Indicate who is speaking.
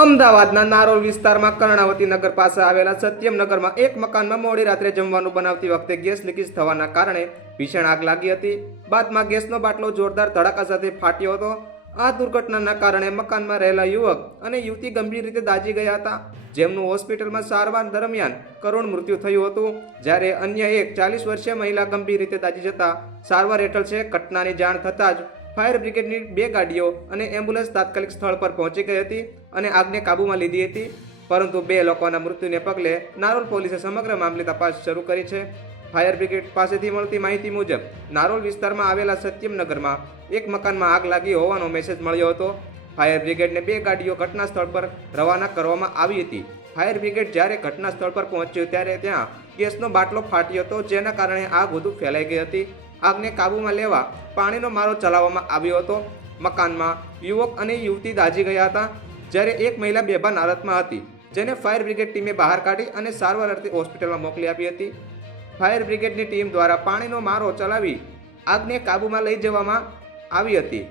Speaker 1: અમદાવાદના નારોલ વિસ્તારમાં કર્ણાવતી નગર પાસે આવેલા સત્યમ નગરમાં એક મકાનમાં મોડી રાત્રે જમવાનું બનાવતી વખતે ગેસ લીકેજ થવાના કારણે ભીષણ આગ લાગી હતી. બાદમાં ગેસનો બાટલો જોરદાર ધડાકા સાથે ફાટ્યો હતો. આ દુર્ઘટનાના કારણે મકાનમાં રહેલા યુવક અને યુવતી ગંભીર રીતે દાઝી ગયા હતા. જેમનું હોસ્પિટલમાં સારવાર દરમિયાન કરુણ મૃત્યુ થયું હતું. જ્યારે અન્ય એક ચાલીસ વર્ષીય મહિલા ગંભીર રીતે દાજી જતા સારવાર હેઠળ છે. ઘટનાની જાણ થતાં જ ફાયર બ્રિગેડની બે ગાડીઓ અને એમ્બ્યુલન્સ તાત્કાલિક સ્થળ પર પહોંચી ગઈ હતી અને આગને કાબૂમાં લીધી હતી. પરંતુ બે લોકોના મૃત્યુને પગલે નારોલ પોલીસે સમગ્ર મામલે તપાસ શરૂ કરી છે. ફાયર બ્રિગેડ પાસેથી મળતી માહિતી મુજબ, નારોલ વિસ્તારમાં આવેલા સત્યમનગરમાં એક મકાનમાં આગ લાગી હોવાનો મેસેજ મળ્યો હતો. ફાયર બ્રિગેડને બે ગાડીઓ ઘટના સ્થળ પર રવાના કરવામાં આવી હતી. ફાયર બ્રિગેડ જ્યારે ઘટના સ્થળ પર પહોંચ્યું ત્યારે ત્યાં ગેસનો બાટલો ફાટ્યો હતો, જેના કારણે આગ વધુ ફેલાઈ ગઈ હતી. આગને કાબૂમાં લેવા પાણીનો મારો ચલાવવામાં આવ્યો હતો. મકાનમાં યુવક અને યુવતી દાઝી ગયા હતા. જ્યારે એક મહિલા બેભાન હાલતમાં હતી, જેને ફાયર બ્રિગેડ ટીમે બહાર કાઢી અને સારવાર અર્થે હોસ્પિટલમાં મોકલી આપી હતી. ફાયર બ્રિગેડની ટીમ દ્વારા પાણીનો મારો ચલાવી આગને કાબૂમાં લઈ જવામાં આવી હતી.